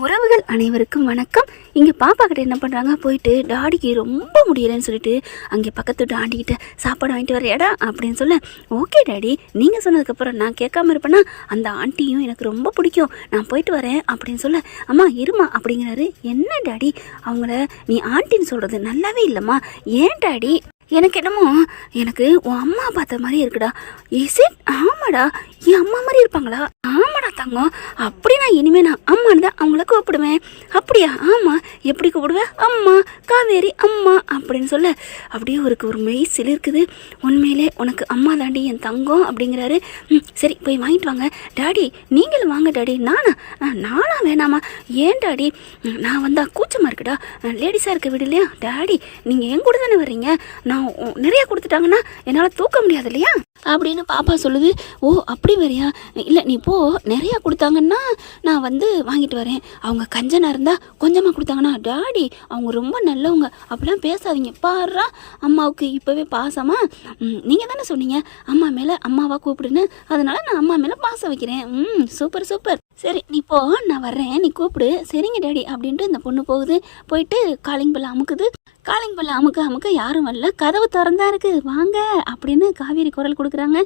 உறவுகள் அனைவருக்கும் வணக்கம். இங்கே பாப்பா கிட்ட என்ன பண்ணுறாங்க, போயிட்டு டாடிக்கு ரொம்ப முடியலைன்னு சொல்லிட்டு அங்கே பக்கத்து ஆண்டிக்கிட்ட சாப்பாடு வாங்கிட்டு வரையாடா அப்படின்னு சொல்ல, ஓகே டாடி, நீங்கள் சொன்னதுக்கப்புறம் நான் கேட்காம இருப்பேன்னா, அந்த ஆண்டியும் எனக்கு ரொம்ப பிடிக்கும், நான் போயிட்டு வரேன் அப்படின்னு சொல்ல, அம்மா இருமா அப்படிங்கிறாரு. என்ன டாடி, அவங்கள நீ ஆண்டின்னு சொல்கிறது நல்லாவே இல்லைம்மா, ஏன் டாடி? எனக்கு என்னமோ எனக்கு உன் அம்மா பார்த்த மாதிரி இருக்குடா. Is it? ஆமாடா, என் அம்மா மாதிரி இருப்பாங்களா? ஆமாடா தங்கம், அப்படி நான் இனிமேல் நான் அம்மான்னு தான் அவங்கள கூப்பிடுவேன். அப்படியா? ஆமாம். எப்படி கூப்பிடுவேன்? அம்மா, காவேரி அம்மா அப்படின்னு சொல்ல, அப்படியே ஒரு மெய் சிலிருக்குது. உண்மையிலே உனக்கு அம்மா தாண்டி என் தங்கம் அப்படிங்கிறாரு. சரி போய் வாங்கிட்டு வாங்க டாடி. நீங்களும் வாங்க டாடி. நானா வேணாமா? ஏன் டாடி? நான் வந்தால் கூச்சமாக இருக்குடா, லேடிஸாக இருக்க வீடு இல்லையா டாடி, நீங்கள் என் கூட தானே வர்றீங்க, நான் நிறையா கொடுத்துட்டாங்கன்னா என்னால் தூக்க முடியாது இல்லையா அப்படின்னு பாப்பா சொல்லுது. ஓ அப்படி வரையா? இல்லை நீ போ, நிறையா கொடுத்தாங்கன்னா நான் வந்து வாங்கிட்டு வரேன். அவங்க கஞ்சனாக இருந்தால் கொஞ்சமாக கொடுத்தாங்கன்னா, டாடி அவங்க ரொம்ப நல்லவங்க, அப்படிலாம் பேசாதீங்க. பாடுறா அம்மாவுக்கு இப்போவே பாசமா? நீங்கள் தானே சொன்னீங்க அம்மா மேலே அம்மாவா கூப்பிடுன்னு, அதனால் நான் அம்மா மேலே பாசம் வைக்கிறேன். Super super. சரி நீ போ, நான் வர்றேன், நீ கூப்பிடு. சரிங்க டாடி அப்படின்ட்டு இந்த பொண்ணு போகுது. போயிட்டு காலிங் பெல் அமுக்குது. காலிங் பெல் அமுக்க யாரும் வரல, கதவு திறந்தா இருக்குது, வாங்க அப்படின்னு காவேரி குரல் கொடுக்குறாங்க.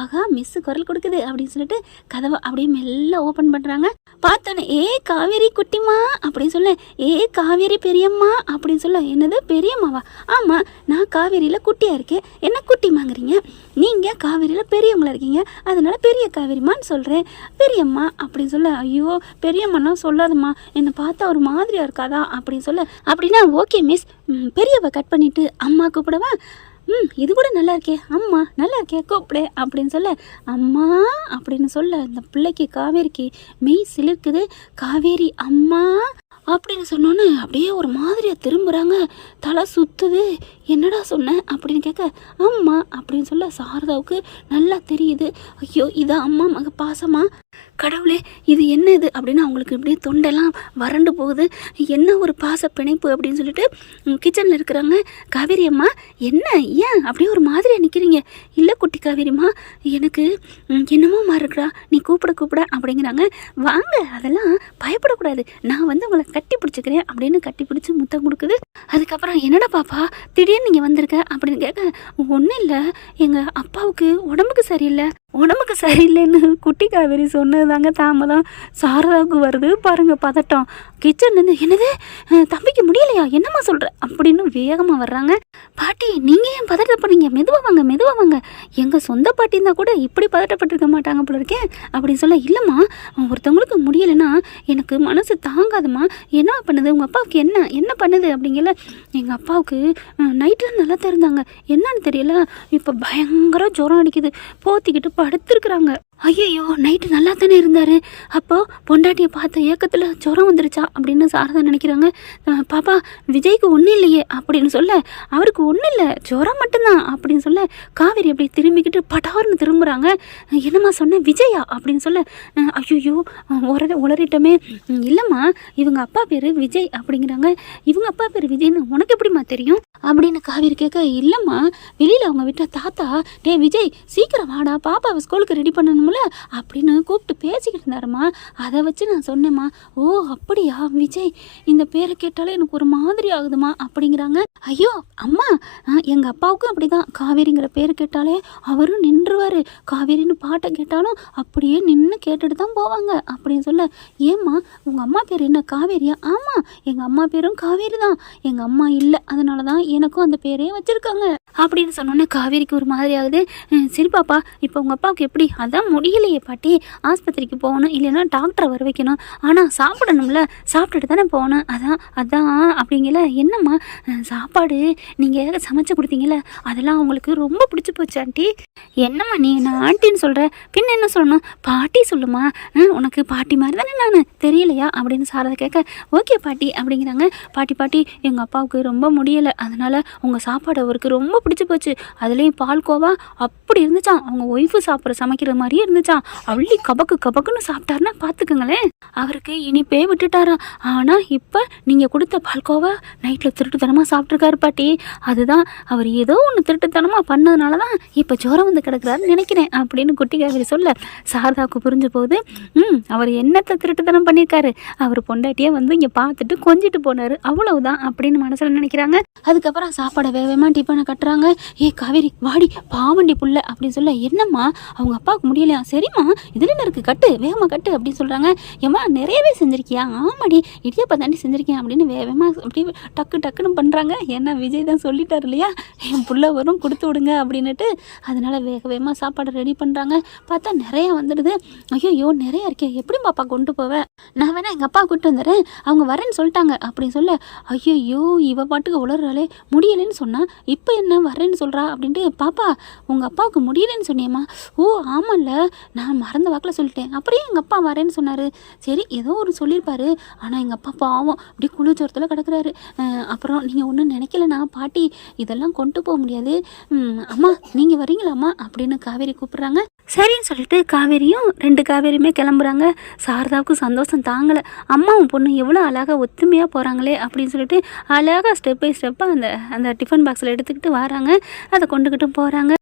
ஆகா மிஸ்ஸு குரல் கொடுக்குது அப்படின்னு சொல்லிட்டு கதவை அப்படியே மெல்ல ஓப்பன் பண்ணுறாங்க. பார்த்தோன்னே ஏ காவேரி குட்டிமா அப்படின்னு சொல்ல, ஏ காவேரி பெரியம்மா அப்படின்னு சொல்ல, என்னது பெரியம்மாவா? ஆமாம், நான் காவேரியில் குட்டியாக இருக்கேன், என்ன குட்டிமாங்கிறீங்க? நீங்கள் காவேரியில் பெரியவங்களா இருக்கீங்க, அதனால பெரிய காவேரிமான்னு சொல்கிறேன். பெரியம்மா அப்படின்னு சொல்ல, ஐயோ பெரியம்மானா சொல்லாதம்மா, என்னை பார்த்தா ஒரு மாதிரியாக இருக்காதா அப்படின்னு சொல்ல, அப்படின்னா ஓகே மிஸ், பெரியவ கட் பண்ணிவிட்டு அம்மா கூப்பிடவா? இது கூட நல்லா இருக்கே, அம்மா நல்லா இருக்கே, கூப்பிடு அப்படின்னு சொல்ல, அம்மா அப்படின்னு சொல்ல, இந்த பிள்ளைக்கு காவேரிக்கு மெய் சிலிர்க்குது. காவேரி அம்மா அப்படின்னு சொன்னோன்னு அப்படியே ஒரு மாதிரியாக திரும்புகிறாங்க. தலை சுற்றுது. என்னடா சொன்னேன் அப்படின்னு கேட்க, அம்மா அப்படின்னு சொல்ல சாரதாவுக்கு நல்லா தெரியுது. ஐயோ இதான் அம்மா மக பாசமா? கடவுளே இது என்ன இது அப்படின்னு அவங்களுக்கு இப்படியே தொண்டெல்லாம் வறண்டு போகுது. என்ன ஒரு பாச பிணைப்பு அப்படின்னு சொல்லிட்டு கிச்சனில் இருக்கிறாங்க. காவேரி அம்மா என்ன, ஏன் அப்படியே ஒரு மாதிரியாக நிற்கிறீங்க? இல்லை குட்டி காவேரிம்மா, எனக்கு என்னமோ மாதிரி இருக்குடா, நீ கூப்பிட அப்படிங்கிறாங்க. வாங்க, அதெல்லாம் பயப்படக்கூடாது, நான் வந்து உங்களை கட்டி பிடிச்சிக்கிறேன் அப்படின்னு கட்டி பிடிச்சி முத்தம் கொடுக்குது. அதுக்கப்புறம் என்னடா பாப்பா திடீர்னு நீங்கள் வந்திருக்க அப்படின்னு கேட்க, ஒன்றும் இல்லை, எங்கள் அப்பாவுக்கு உடம்புக்கு சரியில்லைன்னு குட்டி காவேரி சொன்னது தாங்க தாமதம். சாரதாவுக்கு வருது பாருங்க பதட்டம். கிச்சன்லேருந்து என்னது தம்பிக்கு முடியலையா, என்னம்மா சொல்கிற அப்படின்னு வேகமாக வர்றாங்க. பாட்டி நீங்கள் ஏன் பதட்டப்படுறீங்க, மெதுவாக வாங்க, எங்கள் சொந்த பாட்டி இருந்தால் கூட இப்படி பதட்டப்பட்டிருக்க மாட்டாங்க போல இருக்கேன் அப்படின்னு சொல்ல, இல்லைம்மா ஒருத்தவங்களுக்கு முடியலைன்னா எனக்கு மனசு தாங்காதுமா, என்ன பண்ணுது உங்கள் அப்பாவுக்கு, என்ன பண்ணுது அப்படிங்கல. எங்கள் அப்பாவுக்கு நைட்டில் நல்லா தான் இருந்தாங்க, என்னன்னு தெரியல, இப்போ பயங்கர ஜுரம் அடிக்குது, போத்திக்கிட்டு படுத்துருக்குறாங்க. ஐயோ நைட்டு நல்லா தானே இருந்தார், அப்போ பொண்டாட்டியை பார்த்த ஏக்கத்தில் ஜுரம் வந்துருச்சா அப்படின்னு சாரதா நினைக்கிறாங்க. பாப்பா விஜய்க்கு ஒன்றும் இல்லையே அப்படின்னு சொல்ல, அவருக்கு ஒன்றும் இல்லை ஜுரம் மட்டும்தான் அப்படின்னு சொல்ல, காவேரி அப்படி திரும்பிக்கிட்டு பட்டார்னு திரும்புகிறாங்க. என்னம்மா சொன்ன, விஜயா அப்படின்னு சொல்ல, ஐயோ உளறிட்டோமே, இல்லைம்மா இவங்க அப்பா பேர் விஜய் அப்படிங்கிறாங்க. இவங்க அப்பா பேர் விஜய்னு உனக்கு எப்படிம்மா தெரியும் அப்படின்னு காவேரி கேட்க, இல்லைம்மா வெளியில் அவங்க விட்ட தாத்தா, டே விஜய் சீக்கிரம் வாடா பாப்பாவை ஸ்கூலுக்கு ரெடி பண்ணணும்ல அப்படின்னு கூப்பிட்டு பேசிக்கிட்டு இருந்தாருமா, அதை வச்சு நான் சொன்னேம்மா. ஓ அப்படியா, விஜய் இந்த பேரை கேட்டாலே எனக்கு ஒரு மாதிரி ஆகுதுமா அப்படிங்கிறாங்க. ஐயோ அம்மா எங்கள் அப்பாவுக்கும் அப்படிதான், காவேரிங்கிற பேர் கேட்டாலே அவரும் நின்றுவார், காவேரின்னு பாட்டை கேட்டாலும் அப்படியே நின்று கேட்டுட்டு தான் போவாங்க அப்படின்னு சொல்ல, ஏம்மா உங்கள் அம்மா பேர் என்ன காவேரியா? ஆமாம் எங்கள் அம்மா பேரும் காவேரி தான், எங்கள் அம்மா இல்லை அதனால தான் எனக்கும் அந்த பேரே வச்சுருக்காங்க அப்படின்னு சொன்னோன்னே காவேரிக்கு ஒரு மாதிரி ஆகுது. சரி பாப்பா இப்போ உங்கள் அப்பாவுக்கு எப்படி? அதான் முடியலையே பாட்டி, ஆஸ்பத்திரிக்கு போகணும், இல்லைன்னா டாக்டரை வர வைக்கணும், ஆனால் சாப்பிடணும்ல, சாப்பிட்டுட்டு தானே போகணும், அதான் அப்படிங்கல. என்னம்மா சாப்பாடு நீங்கள் சமைச்சு கொடுத்தீங்கல்ல அதெல்லாம் அவங்களுக்கு ரொம்ப பிடிச்சி போச்சு ஆண்டி. என்னம்மா நீ நான் ஆண்டின்னு சொல்கிற, பின்ன என்ன சொல்லணும், பாட்டி சொல்லுமா, உனக்கு பாட்டி மாதிரி தானே நான் தெரியலையா அப்படின்னு சாரதா கேட்க, ஓகே பாட்டி அப்படிங்கிறாங்க. பாட்டி எங்கள் அப்பாவுக்கு ரொம்ப முடியலை, அதனால் உங்கள் சாப்பாடு அவருக்கு ரொம்ப பிடிச்சி போச்சு. அதுலேயும் பால்கோவா அப்படி இருந்துச்சான். அவங்க ஒய்ஃபு சமைக்கிற மாதிரியே இருந்துச்சான். அள்ளி கபக்கு கபக்குன்னு சாப்பிட்டாருன்னா பார்த்துக்குங்களேன். அவருக்கு இனிப்பே விட்டுட்டாராம். ஆனால் இப்போ நீங்கள் கொடுத்த பால்கோவா நைட்டில் திருட்டுத்தனமாக சாப்பிட்ருக்காரு பாட்டி. அதுதான் அவர் ஏதோ ஒன்று திருட்டுத்தனமாக பண்ணதுனால தான் இப்போ ஜோரம் வந்து கிடக்குறாருன்னு நினைக்கிறேன் அப்படின்னு குட்டி காவேரி சொல்ல சாரதாவுக்கு புரிஞ்சு போகுது. அவர் என்னத்தை திருட்டுத்தனம் பண்ணியிருக்காரு, அவர் பொண்டாட்டியே வந்து இங்கே பார்த்துட்டு கொஞ்சிட்டு போனார், அவ்வளவுதான் அப்படின்னு மனசில் நினைக்கிறாங்க. அதுக்கப்புறம் சாப்பாடை வேகமாக டிஃபனை கட்டுறாங்க. காவேரி வாடி பாவண்டி புள்ள அப்படின்னு சொல்ல, என்னம்மா அவங்க அப்பாவுக்கு முடியலையா? சரிம்மா இதில் என்ன இருக்குது, கட்டு வேகமாக கட்டு அப்படின்னு சொல்கிறாங்க. ஏம்மா நிறையவே செஞ்சுருக்கியா? ஆமாடி இடியாப்பா தாண்டி செஞ்சுருக்கேன் அப்படின்னு வேகமாக அப்படி டக்கு டக்குன்னு பண்ணுறாங்க. ஏன்னா விஜய் தான் சொல்லிட்டார் இல்லையா, என் புள்ள வரும் கொடுத்து விடுங்க அப்படின்னுட்டு. அதனால் வேகமாக சாப்பாடை ரெடி பண்ணுறாங்க. பார்த்தா நிறையா வந்துடுது. ஐயோ நிறையா இருக்கே, எப்படி பாப்பா கொண்டு போவேன், நான் வேணா எங்கள் அப்பா கூப்பிட்டு வந்துடுறேன், அவங்க வரேன்னு சொல்லிட்டாங்க அப்படின்னு சொல்ல, ஐயோ இவ பாட்டுக்கு உளறாளே, முடியலைன்னு சொன்னால் இப்போ என்ன வரேன்னு சொல்கிறா அப்படின்ட்டு. பாப்பா உங்கள் அப்பாவுக்கு முடியலைன்னு சொன்னியம்மா? ஓ ஆமாம்ல, நான் மறந்த வாக்கில் சொல்லிட்டேன். அப்படியே எங்கள் அப்பா வரேன்னு சொன்னார். சரி ஏதோ ஒரு சொல்லியிருப்பாரு, ஆனால் எங்கள் அப்பா பாவம் அப்படி குளிர்ச்சோரத்தில் கிடக்குறாரு. அப்புறம் நீங்கள் ஒன்றும் நினைக்கலண்ணா பாட்டி, இதெல்லாம் கொண்டு போக முடியாது, அம்மா நீங்கள் வரீங்களாம்மா அப்படின்னு காவேரி கூப்பிட்றாங்க. சரின்னு சொல்லிட்டு காவேரியும் 2 காவேரியுமே கிளம்புறாங்க. சாரதாவுக்கு சந்தோஷம் தாங்கலை. அம்மாவும் பொண்ணு எவ்வளோ அழகாக ஒத்துமையாக போகிறாங்களே அப்படின்னு சொல்லிட்டு அழகாக ஸ்டெப் பை ஸ்டெப்பாக அந்த டிஃபன் பாக்ஸில் எடுத்துக்கிட்டு வராங்க. அதை கொண்டுக்கிட்டும் போகிறாங்க.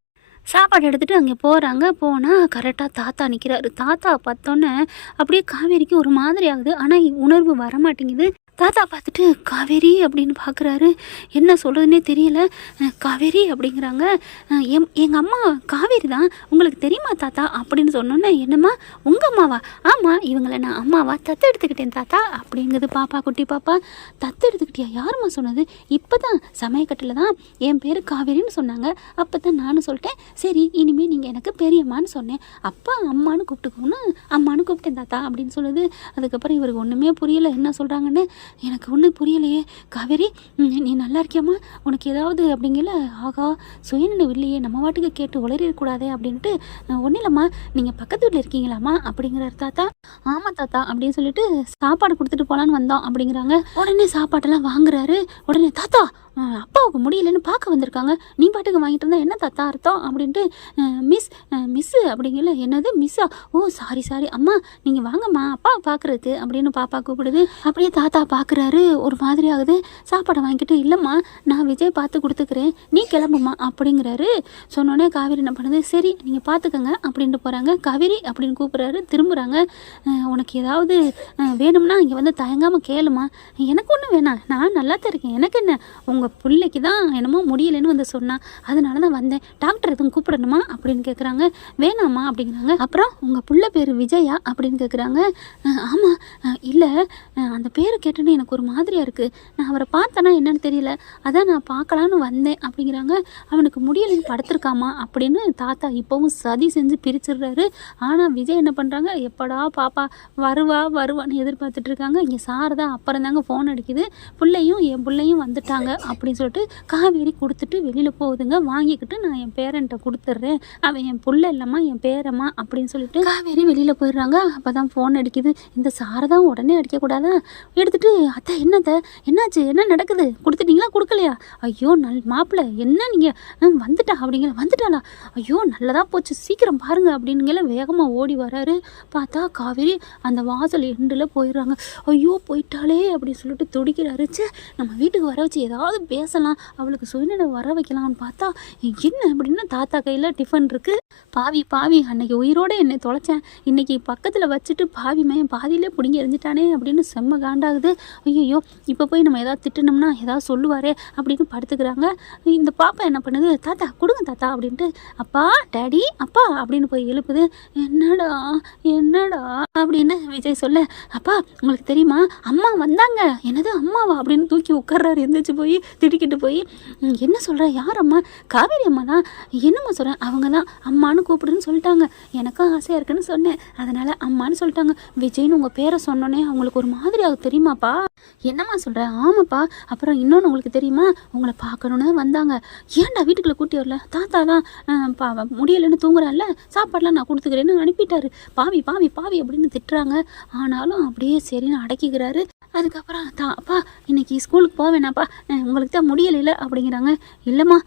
சாப்பாடு எடுத்துகிட்டு அங்கே போகிறாங்க. போனால் கரெக்டாக தாத்தா நிற்கிறாரு. தாத்தா பார்த்தோன்னே அப்படியே காவேரிக்கு ஒரு மாதிரி ஆகுது. ஆனால் உணர்வு வரமாட்டேங்குது. தாத்தா பார்த்துட்டு காவேரி அப்படின்னு பார்க்குறாரு. என்ன சொல்கிறதுனே தெரியல. காவேரி அப்படிங்கிறாங்க. எங்கள் அம்மா காவேரி தான், உங்களுக்கு தெரியுமா தாத்தா அப்படின்னு சொன்னோன்னே, என்னம்மா உங்கள் அம்மாவா? ஆமாம் இவங்களை நான் அம்மாவா தத்து எடுத்துக்கிட்டேன் தாத்தா அப்படிங்குது பாப்பா. குட்டி பாப்பா தத்து எடுத்துக்கிட்டியா? யாரும்மா சொன்னது? இப்போ தான் சமயக்கட்டில் தான் என் பேர் காவேரின்னு சொன்னாங்க. அப்போ தான் நானும் சொல்லிட்டேன், சரி இனிமேல் நீங்கள் எனக்கு பெரியம்மான்னு சொன்னேன், அப்பா அம்மானு கூப்பிட்டுக்கோன்னு அம்மானு கூப்பிட்டேன் தாத்தா அப்படின்னு சொல்லுது. அதுக்கப்புறம் இவருக்கு ஒன்றுமே புரியலை என்ன சொல்கிறாங்கன்னு. எனக்கு ஒன்றும் புரியலையே. காவேரி நீ நல்லா இருக்கியாம்மா? உனக்கு ஏதாவது அப்படிங்கல? ஆகா சுயநினைவு இல்லையே, நம்ம வாட்டுக்கு கேட்டு உளறிடக்கூடாதே அப்படின்ட்டு. ஒன்றும் இல்லைம்மா, நீங்கள் பக்கத்து வீட்டில் இருக்கீங்களாம்மா அப்படிங்கிறார் தாத்தா. ஆமாம் தாத்தா அப்படின்னு சொல்லிட்டு சாப்பாடு கொடுத்துட்டு போகலான்னு வந்தோம் அப்படிங்கிறாங்க. உடனே சாப்பாட்டெல்லாம் வாங்குறாரு. உடனே தாத்தா அப்பாவுக்கு முடியலன்னு பார்க்க வந்திருக்காங்க, நீ பாட்டுக்கு வாங்கிட்டு இருந்தால் என்ன தாத்தா அர்த்தம் அப்படின்ட்டு. மிஸ்ஸு அப்படிங்கல. என்னது மிஸ்ஸா? ஓ சாரி அம்மா நீங்கள் வாங்கம்மா அப்பாவை பார்க்குறதுக்கு அப்படின்னு பாப்பா கூப்பிடுது. அப்படியே தாத்தா பார்க்குறாரு. ஒரு மாதிரி ஆகுது. சாப்பாடை வாங்கிட்டு, இல்லைம்மா நான் விஜய் பார்த்து கொடுத்துக்கிறேன், நீ கிளம்புமா அப்படிங்கிறாரு. சொன்னோடனே காவேரி என்ன பண்ணுது, சரி நீங்கள் பார்த்துக்கங்க அப்படின்ட்டு போகிறாங்க. காவேரி அப்படின்னு கூப்பிட்றாரு. திரும்புகிறாங்க. உனக்கு ஏதாவது வேணும்னா இங்கே வந்து தயங்காமல் கேளுமா, எனக்கு ஒன்றும் வேணாம், நான் நல்லா தான் இருக்கேன், எனக்கு என்ன, உங்கள் பிள்ளைக்கு தான் என்னமோ முடியலைன்னு வந்து சொன்னா, அதனால தான் வந்தேன், டாக்டர் எதுவும் கூப்பிடணுமா அப்படின்னு கேட்குறாங்க. வேணாம்மா அப்படிங்கிறாங்க. அப்புறம் உங்கள் பிள்ளை பேர் விஜயா அப்படின்னு கேட்குறாங்க. ஆமாம் இல்லை அந்த பேரை கேட்டுன்னு எனக்கு ஒரு மாதிரியாக இருக்குது, நான் அவரை பார்த்தேன்னா என்னன்னு தெரியல, அதான் நான் பார்க்கலான்னு வந்தேன் அப்படிங்கிறாங்க. அவனுக்கு முடியலைன்னு படுத்திருக்காமா அப்படின்னு தாத்தா இப்போவும் சதி செஞ்சு பிரிச்சிடுறாரு. ஆனால் விஜய் என்ன பண்ணுறாங்க, எப்படா பாப்பா வருவான்னு எதிர்பார்த்துட்டு இருக்காங்க. இங்கே சாரதா அப்புறம் தாங்க ஃபோன் அடிக்குது. என் பிள்ளையும் வந்துட்டாங்க அப்படின்னு சொல்லிட்டு காவேரி கொடுத்துட்டு வெளியில் போகுதுங்க. வாங்கிக்கிட்டு நான் என் பேரன்ட்ட கொடுத்துட்றேன், அவன் என் புள்ள இல்லைம்மா என் பேரம்மா அப்படின்னு சொல்லிட்டு காவேரி வெளியில் போயிடுறாங்க. அப்போ தான் ஃபோன் அடிக்குது. இந்த சாரதா உடனே அடிக்கக்கூடாதா? எடுத்துகிட்டு அத்தை என்னாச்சு என்ன நடக்குது, கொடுத்துட்டீங்களா கொடுக்கலையா? ஐயோ மாப்பிள்ளை என்ன நீங்கள் வந்துட்டாளா? ஐயோ நல்லதாக போச்சு, சீக்கிரம் பாருங்க அப்படின்னுங்கள வேகமாக ஓடி வராரு. பார்த்தா காவேரி அந்த வாசல் எண்டில் போயிடுறாங்க. ஐயோ போயிட்டாலே அப்படின்னு சொல்லிட்டு துடிக்கிறாரு. நம்ம வீட்டுக்கு வர வச்சு ஏதாவது பேசலாம், அவளுக்கு சுயநிலை வர வைக்கலாம்னு பார்த்தா என்ன அப்படின்னு தாத்தா கையில் டிஃபன் இருக்குது. பாவி அன்னைக்கு உயிரோடு என்னை தொலைச்சேன், இன்னைக்கு பக்கத்தில் வச்சுட்டு பாதியிலே பிடிங்கி எரிஞ்சிட்டானே அப்படின்னு செம்ம காண்டாகுது. ஐயோ இப்போ போய் நம்ம ஏதாவது திட்டணும்னா ஏதாவது சொல்லுவாரே அப்படின்னு படுத்துக்கிறாங்க. இந்த பாப்பா என்ன பண்ணுது, தாத்தா கொடுங்க தாத்தா அப்படின்ட்டு, அப்பா டேடி அப்பா அப்படின்னு போய் எழுப்புது. என்னடா அப்படின்னு விஜய் சொல்ல, அப்பா உங்களுக்கு தெரியுமா அம்மா வந்தாங்க. என்னது அம்மாவா அப்படின்னு தூக்கி உட்கார்றாரு. எந்திரிச்சு போய் திடுக்கிட்டு போய், என்ன சொல்கிற, யார் அம்மா? காவேரி அம்மா தான். என்னம்மா சொல்கிறேன், அவங்க தான் அம்மானு கூப்பிடுன்னு சொல்லிட்டாங்க, எனக்கும் ஆசையாக இருக்குன்னு சொன்னேன், அதனால் அம்மானு சொல்லிட்டாங்க. விஜய்னு உங்கள் பேரை சொன்னோன்னே அவங்களுக்கு ஒரு மாதிரி ஆகுது தெரியுமாப்பா? என்னம்மா சொல்கிற? ஆமாப்பா. அப்புறம் இன்னொன்று உங்களுக்கு தெரியுமா, உங்களை பார்க்கணுன்னு வந்தாங்க. ஏன்டா வீட்டுக்குள்ளே கூட்டி வரல? தாத்தா தான் முடியலைன்னு தூங்குறான்ல, சாப்பாடெலாம் நான் கொடுத்துக்கிறேன்னு அனுப்பிட்டாரு. பாவி அப்படின்னு திட்டுறாங்க. ஆனாலும் அப்படியே சரின்னு அடக்கிக்கிறாரு. அதுக்கப்புறம் அப்பா இன்னைக்கு ஸ்கூலுக்கு போவேனாப்பா, உங்களுக்கு தான் முடியலைல்ல அப்படிங்கிறாங்க. இல்லைம்மா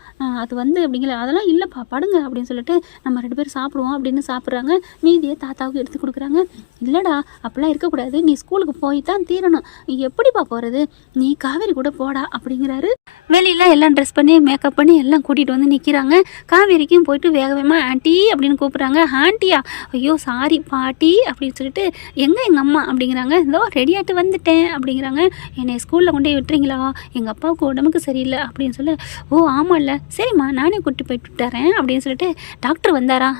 அது வந்து அப்படிங்கிற அதெல்லாம் இல்லைப்பா படுங்க அப்படின்னு சொல்லிட்டு நம்ம 2 பேரும் சாப்பிடுவோம் அப்படின்னு சாப்பிட்றாங்க. மீதியை தாத்தாவுக்கு எடுத்து கொடுக்குறாங்க. இல்லைடா அப்படிலாம் இருக்கக்கூடாது, நீ ஸ்கூலுக்கு போய் தான் தீரணும், எப்படிப்பா போகிறது, நீ காவேரி கூட போடா அப்படிங்கிறாரு. வெளியில் எல்லாம் ட்ரெஸ் பண்ணி மேக்கப் பண்ணி எல்லாம் கூட்டிகிட்டு வந்து நிற்கிறாங்க. காவேரிக்கும் போயிட்டு வேக வேகமாக ஆண்டி அப்படின்னு கூப்பிட்றாங்க. ஆண்டியா, ஐயோ சாரி பாட்டி அப்படின்னு சொல்லிட்டு எங்கே எங்கள் அம்மா அப்படிங்கிறாங்க. இதோ ரெடியாகிட்டு வந்துட்டேன் அப்படிங்கிறாங்க. என்னை ஸ்கூலில் கொண்டு போய் விட்டுறீங்களா, எங்கள் அப்பாவுக்கு உடம்புக்கு சரியில்லை அப்படின்னு சொல்ல, ஓ ஆமாம்ல சரிம்மா நானே கூட்டி போயிட்டு விட்டுறேன் அப்படின்னு சொல்லிட்டு, டாக்டர் வந்தாரா,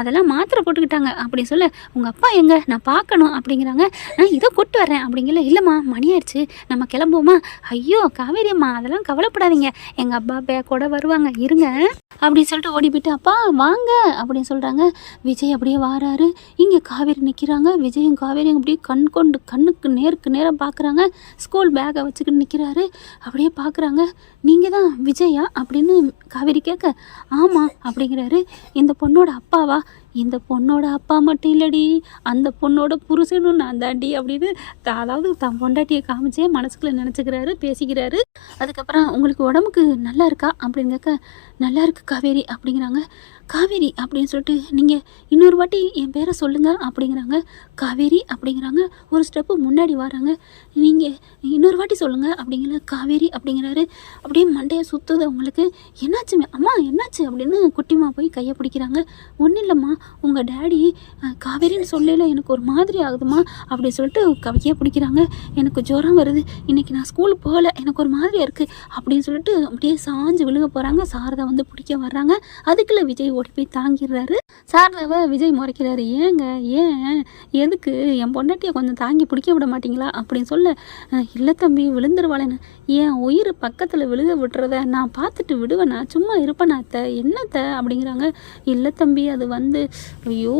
அதெல்லாம் மாத்திரை போட்டுக்கிட்டாங்க அப்படின்னு சொல்ல, உங்கள் அப்பா எங்கே நான் பார்க்கணும் அப்படிங்கிறாங்க. இதோ கூட்டு வரேன் அப்படிங்கல. இல்லைம்மா மணி ஆயிடுச்சு நம்ம கிளம்புவோமா, ஐயோ காவேரி அம்மா அதெல்லாம் கவலைப்படாதீங்க, எங்கள் அப்பா பேக்கோட வருவாங்க இருங்க அப்படின்னு சொல்லிட்டு ஓடி போயிட்டு, அப்பா வாங்க அப்படின்னு சொல்கிறாங்க. விஜய் அப்படியே வாராரு. இங்கே காவேரி நிற்கிறாங்க. விஜயும் காவேரியும் அப்படியே கண்ணுக்கு நேருக்கு நேரம் பார்க்குறாங்க. ஸ்கூல் பேக்கை வச்சுக்கிட்டு நிற்கிறாரு. அப்படியே பார்க்குறாங்க. நீங்கள் தான் விஜயா அப்படின்னு காவேரி கேட்க, ஆமாம் அப்படிங்கிறாரு. இந்த பொண்ணோட அப்பாவா, இந்த பொண்ணோட அப்பா மட்டும் இல்லடி, அந்த பொண்ணோட புருஷனும் நான் தாண்டி அப்படின்னு அதாவது தான் பொண்டாட்டியை காமிச்சே மனசுக்குள்ளே நினச்சிக்கிறாரு, பேசிக்கிறாரு. அதுக்கப்புறம் உங்களுக்கு உடம்புக்கு நல்லா இருக்கா அப்படின்னு கேட்க, நல்லா இருக்கு காவேரி அப்படிங்கிறாங்க. காவேரி அப்படின்னு சொல்லிட்டு நீங்கள் இன்னொரு வாட்டி என் பேரை சொல்லுங்கள் அப்படிங்கிறாங்க. காவேரி அப்படிங்கிறாங்க. ஒரு ஸ்டெப்பு முன்னாடி வராங்க. நீங்கள் இன்னொரு வாட்டி சொல்லுங்கள் அப்படிங்கிற காவேரி அப்படிங்கிறாரு. அப்படியே மண்டையை சுற்றுது அவங்களுக்கு. என்னாச்சு அம்மா என்னாச்சு அப்படின்னு குட்டிமா போய் கையை பிடிக்கிறாங்க. ஒன்றும் இல்லைம்மா, உங்கள் டேடி காவேரின்னு சொல்லல எனக்கு ஒரு மாதிரி ஆகுதுமா அப்படின்னு சொல்லிட்டு கையை பிடிக்கிறாங்க. எனக்கு ஜுரம் வருது, இன்றைக்கி நான் ஸ்கூலுக்கு போகல, எனக்கு ஒரு மாதிரியாக இருக்குது அப்படின்னு சொல்லிட்டு அப்படியே சாஞ்சு விழுக போகிறாங்க. சாரதா வந்து பிடிக்க வர்றாங்க. அதுக்குள்ளே விஜய் ஓடி போய் தாங்கிடுறாரு. சாரதாவை விஜய் முறைக்கிறாரு. ஏங்க ஏன் எதுக்கு என் பொண்டாட்டியை கொஞ்சம் தாங்கி பிடிக்க விட மாட்டிங்களா அப்படின்னு சொல்ல, இல்லை தம்பி விழுந்துருவாளேன்னு, என் உயிர் பக்கத்தில் விழுக விட்டுறத நான் பார்த்துட்டு விடுவேண்ணா, சும்மா இருப்பேண்ணா அத்தை, என்னத்த அப்படிங்கிறாங்க. இல்லை தம்பி அது வந்து ஐயோ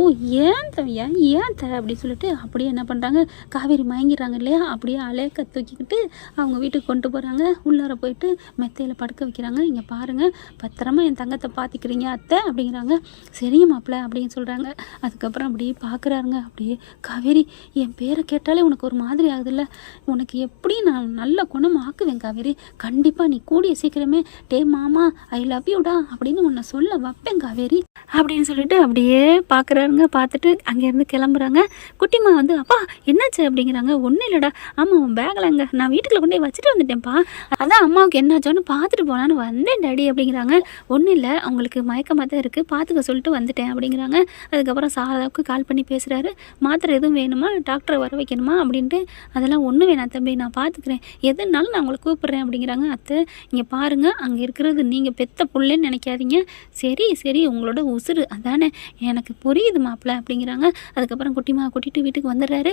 ஏன் தம்பியா ஏன் த அப்படின்னு சொல்லிட்டு அப்படியே என்ன பண்ணுறாங்க, காவேரி மயங்கிடுறாங்க இல்லையா, அப்படியே அலேக்க தூக்கிக்கிட்டு அவங்க வீட்டுக்கு கொண்டு போகிறாங்க. உள்ளார போயிட்டு மெத்தையில் படுக்க வைக்கிறாங்க. இங்கே பாருங்கள் பத்திரமா என் தங்கத்தை பார்த்துக்கிறீங்க அத்தை அப்படிங்கிறாங்க. சரிங்க மாப்பிள்ள அப்படின்னு சொல்கிறாங்க. அதுக்கப்புறம் அப்படியே பார்க்குறாருங்க. அப்படியே காவேரி என் பேரை கேட்டாலே உனக்கு ஒரு மாதிரி ஆகுதுல்ல, உனக்கு எப்படி நான் நல்ல குணம் ஆக்குவேன் காவேரி, கண்டிப்பாக நீ கூடிய சீக்கிரமே டே மாமா ஐ லவ் யூடா அப்படின்னு உன்னை சொல்ல வைப்பேன் காவேரி அப்படின்னு சொல்லிட்டு அப்படியே பார்க்குறாருங்க. பார்த்துட்டு அங்கேருந்து கிளம்புறாங்க. குட்டிமா வந்து அப்பா என்னாச்சு அப்படிங்கிறாங்க. ஒன்றும் இல்லைடா, ஆமாம் உன் பேக்கில் அங்கே நான் வீட்டுக்குள்ளே கொண்டு போய் வச்சுட்டு வந்துட்டேன்ப்பா, அதான் அம்மாவுக்கு என்னாச்சோன்னு பார்த்துட்டு போனான்னு வந்தேன் டாடி அப்படிங்கிறாங்க. ஒன்றும் இல்லை அவங்களுக்கு மயக்கமாக தான் இருக்குது, பார்த்துக்க சொல்லிட்டு வந்துட்டேன் அப்படிங்கிறாங்க. அதுக்கப்புறம் சாரதாவுக்கு கால் பண்ணி பேசுகிறாரு. மாத்திரை எதுவும் வேணுமா, டாக்டரை வர வைக்கணுமா அப்படின்ட்டு, அதெல்லாம் ஒன்றும் வேணாம் தம்பி நான் பார்த்துக்கிறேன், எதுனாலும் நான் உங்களை கூப்பிட்றேன் அப்படிங்கிறாங்க. அத்தை இங்கே பாருங்கள் அங்கே இருக்கிறது நீங்கள் பெத்த புள்ளேன்னு நினைக்காதீங்க, சரி சரி உங்களோட உசுறு அதானே, எனக்கு புரியுது மாப்பிள்ள அப்படிங்கிறாங்க. அதுக்கப்புறம் குட்டிமா கூட்டிகிட்டு வீட்டுக்கு வந்துடுறாரு.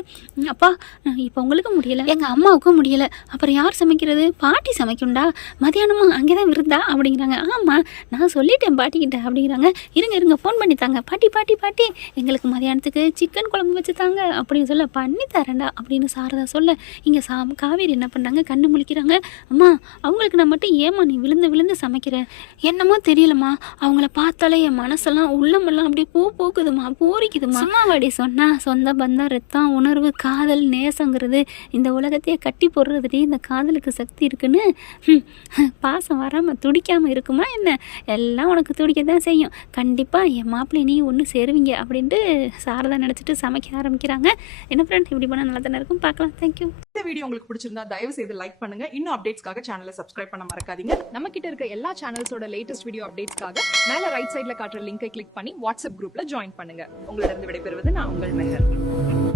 அப்பா இப்போ உங்களுக்கு முடியலை, எங்கள் அம்மாவுக்கும் முடியலை, அப்புறம் யார் சமைக்கிறது, பாட்டி சமைக்கும்டா, மதியானமும் அங்கே தான் விருந்தா அப்படிங்கிறாங்க. ஆமாம் நான் சொல்லிட்டேன் பாட்டிக்கிட்ட அப்படிங்கிறாங்க. இருங்க ஃபோன் பண்ணி தாங்க, பாட்டி பாட்டி பாட்டி எங்களுக்கு மதியானத்துக்கு சிக்கன் குழம்பு வச்சு தாங்க அப்படின்னு சொல்ல, பண்ணி தரேன்டா அப்படின்னு சாரதா சொல்ல, இங்கே காவேரி என்ன பண்ணுறாங்க, கண்ணு முழிக்கிறாங்க. அம்மா அவங்களுக்கு நான் மட்டும் ஏமா நீ விழுந்து சமைக்கிறேன், என்னமோ தெரியலம்மா, அவங்கள பார்த்தாலே என் மனசெல்லாம் உள்ளமெல்லாம் அப்படியே பூக்குதுமா பூரிக்குதுமா, சும்மாவாடி சொன்னா சொந்த பந்தம் ரத்தம் உணர்வு காதல் நேசங்கிறது இந்த உலகத்தையே கட்டி போடுறதுடி, இந்த காதலுக்கு சக்தி இருக்குன்னு பாசம் வராமல் துடிக்காமல் இருக்குமா என்ன, எல்லாம் உனக்கு துடிக்க தான் செய்யும், கண்டிப்பாக என் மாப்பிள்ளை நீ ஒன்று சேருவீங்க அப்படின்ட்டு சாரதா நினச்சிட்டு சமைக்க ஆரம்பிக்கிறாங்க. என்ன ஃப்ரெண்ட் இப்படி பண்ணால் நல்லா தானே இருக்கும், பார்க்கலாம். தேங்க்யூ. இந்த வீடியோ உங்களுக்கு பிடிச்சிருந்தா தயவு செய்து லைக் பண்ணுங்க. இன்னும் அப்டேட்ஸ்க்காக சேனலை சப்ஸ்கிரைப் பண்ண மறக்காதீங்க. நம்ம கிட்ட இருக்க எல்லா சேனல்ஸோட லேட்டஸ்ட் வீடியோ அப்டேட்ஸ்க்காக மேல ரைட் சைட்ல காட்டுற லிங்கை கிளிக் பண்ணி வாட்ஸ்அப் குரூப்ல ஜாயின் பண்ணுங்க. உங்களிடம் விடைபெறுவது நான் உங்கள் மெஹர்.